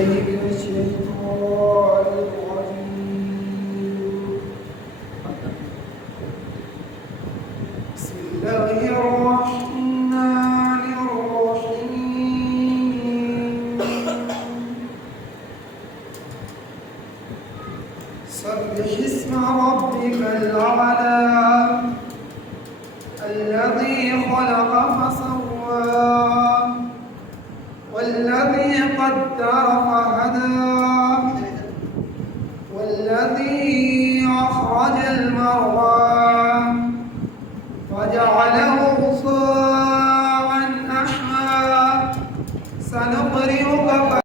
بالله من الشيطان الرجيم. بسم الله الرحمن الرحيم. سبح اسم ربك الأعلى الذي خلق فسوى والذي قدر فهدى والذي أخرج المرعى فجعله غثاء أحوى سنقرئك